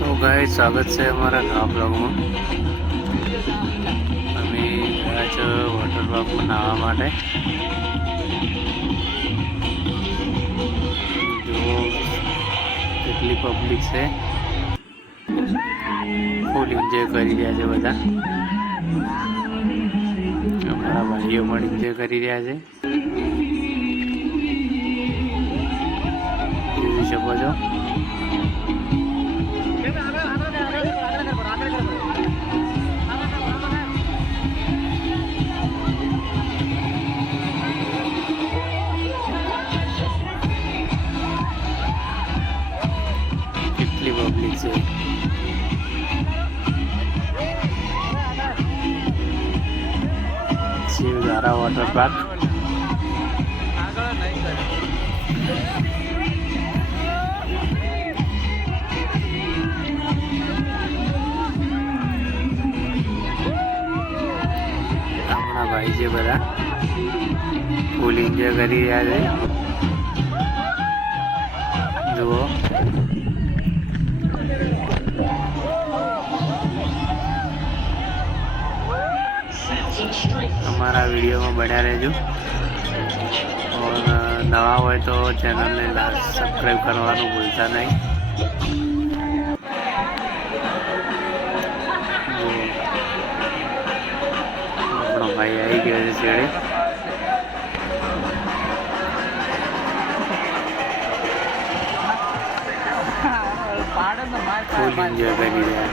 તો ગાઈસ સ્વાગત છે અમારા નવા બ્લોગમાં. અમે ગયા છે વોટર પાર્કમાં નાહવા માટે. જુઓ કેટલી પબ્લિક છે, ફૂલ એન્જોય કરી રહ્યા છે બધા. અમારા ભાઈઓ પણ એન્જોય કરી રહ્યા છે, જોઈ શકો છો. કેટલી પબ્લિક છે. Shivdhara water park. હમણાં ભાઈ છે બધા ફૂલ એન્જોય કરી રહ્યા છે. જુઓ हमारा वीडियो में बना रहजो और नवा हो तो चैनल ने सब्सक्राइब करवा भूलता नहीं. अपना भाई आई गया है सीढ़े. फुल एंजॉय करी रहा है.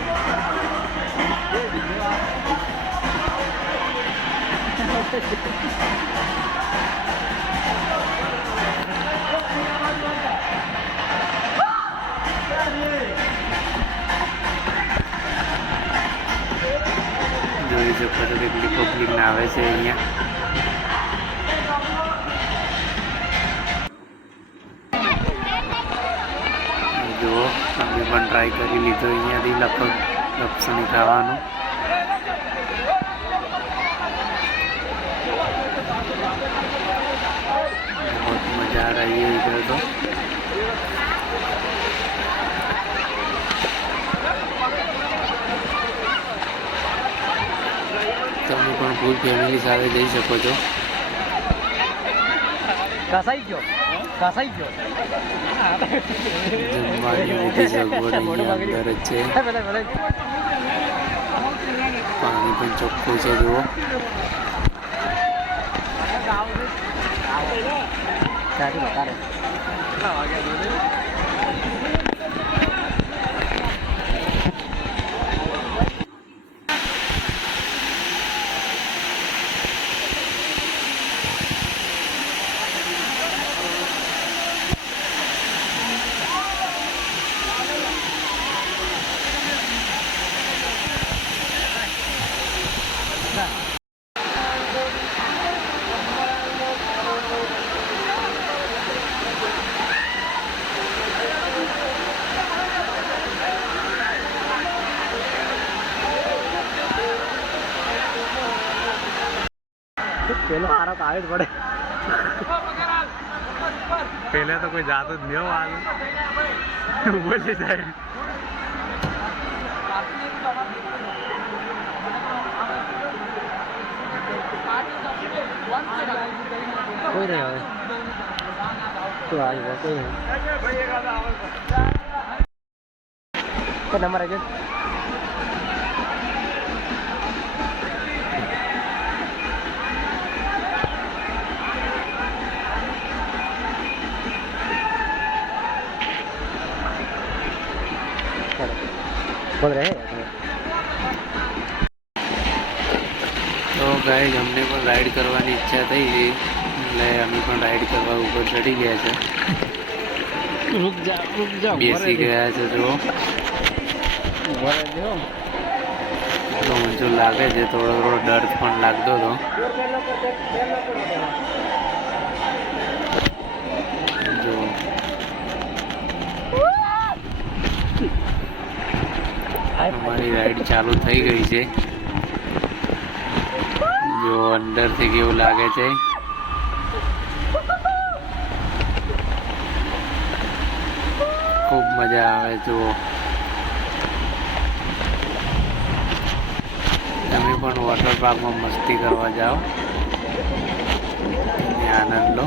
જોઈ શકો છો કેટલી પબ્લિક ના આવે છે અહીંયા. જુઓ અમે પણ ટ્રાય કરી લીધો અહીંયાથી લપસણી ખાવાનું. बहुत मजा आ रही है इधर तो. તમે પણ ફૂલ ફેમિલી સાથે જઈ શકો છો. જમવાની બધી સગવડ અહીંયા અંદર જ છે. પાણી પણ ચોખ્ખું છે. જુઓ પેલો સારો તો આવે જ પડે. પહેલા તો કોઈ જાતો જ નહીં આવે. ઉભો છે સાહેબ. કોઈ નહીં આવે તો આવ્યો કોઈ નહીં. નંબર આવી बोल रहे हैं. तो गाइस हमने પણ રાઈડ કરવાની ઈચ્છા થઈ ગઈ એટલે અમે પણ રાઈડ કરવા ઉપર ચડી ગયા છે. રૂક જા બેસી ગયા છે. જો એટલો મજો લાગે છે. થોડો ડર પણ લાગતો હતો. જો हमारी राइड चालू થઈ ગઈ છે. જો અંદરથી કેવું લાગે છે. ખૂબ મજા આવે. જો પણ વોટર પાર્કમાં મસ્તી કરવા જાઓ અને આનંદ લો.